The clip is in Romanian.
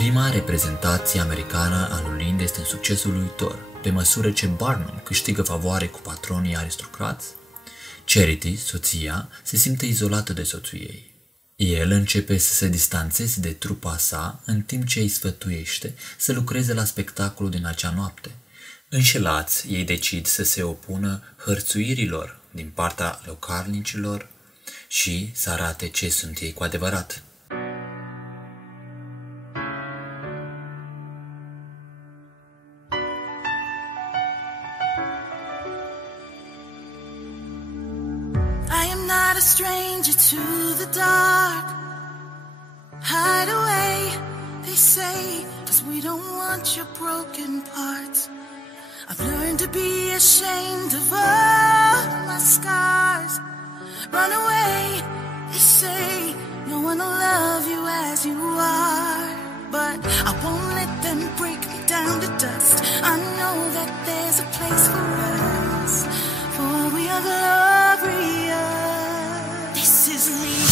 Prima reprezentație americană a lui Linda este un succes uluitor, pe măsură ce Barnum câștigă favoare cu patronii aristocrați. Charity, soția, se simte izolată de soțul ei. El începe să se distanțeze de trupa sa în timp ce îi sfătuiește să lucreze la spectacolul din acea noapte. Înșelați, ei decid să se opună hărțuirilor din partea localnicilor și să arate ce sunt ei cu adevărat. I am not a stranger to the dark. Hide away, they say, 'cause we don't want your broken parts. I've learned to be ashamed of all my scars. Run away, they say, no one will love you as you are. But I won't let them break me down to dust. I know that there's a place for us, for we are glorious. This is me.